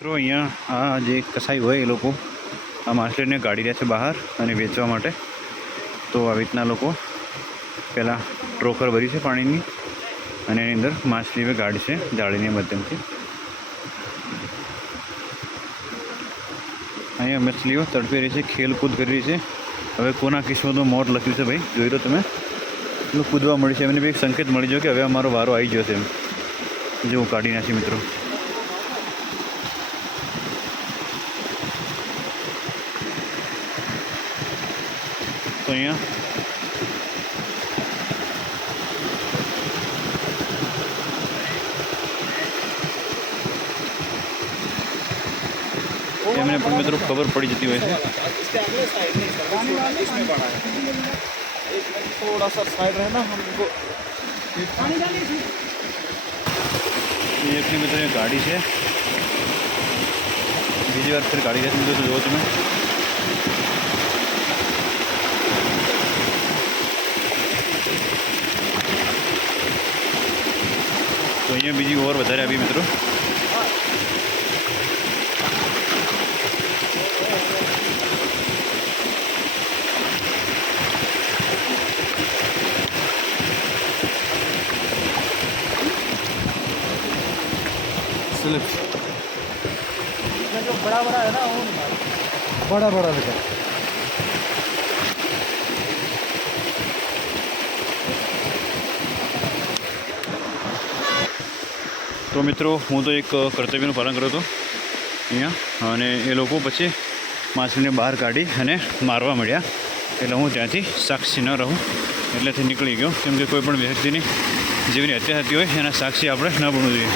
મિત્રો અહીંયા આ જે કસાઈ હોય એ લોકો આ માછલીને કાઢી રહ્યા છે બહાર અને વેચવા માટે. તો આવી રીતના લોકો પહેલાં ટ્રોકર ભરી છે પાણીની અને એની અંદર માછલી ગાડી છે જાળીની માધ્યમથી. અહીંયા મછલીઓ તડપી રહી છે, ખેલકૂદ કરી રહી છે. હવે કોના કિસ્મતમાં મોત લખ્યું છે ભાઈ જોઈ લો તમે. એટલું કૂદવા મળી છે, એમને બી એક સંકેત મળી ગયો કે હવે અમારો વારો આવી ગયો છે એમ. જેવું કાઢી નાખી મિત્રો. તો અહીંયા એમને પણ મિત્રો ખબર પડી જતી હોય છે. थोड़ा सा साइड रहना हमको ये अपनी मित्र गाड़ी है. बीजी बार फिर गाड़ी रहती तो जो तुम्हें तो अँ बीजी और વધારે આવી મિત્રો. जो बड़ा बड़ा है ना वो बड़ा बड़ा लगा. તો મિત્રો હું તો એક કર્તવ્યનું પાલન કર્યો હતો અહીંયા, અને એ લોકો પછી માછલીને બહાર કાઢી અને મારવા મળ્યા. એટલે હું ત્યાંથી સાક્ષી ન રહું એટલેથી નીકળી ગયો, કેમ કે કોઈ પણ વ્યક્તિની જીવની હત્યા થતી હોય એના સાક્ષી આપણે ન બનવું જોઈએ.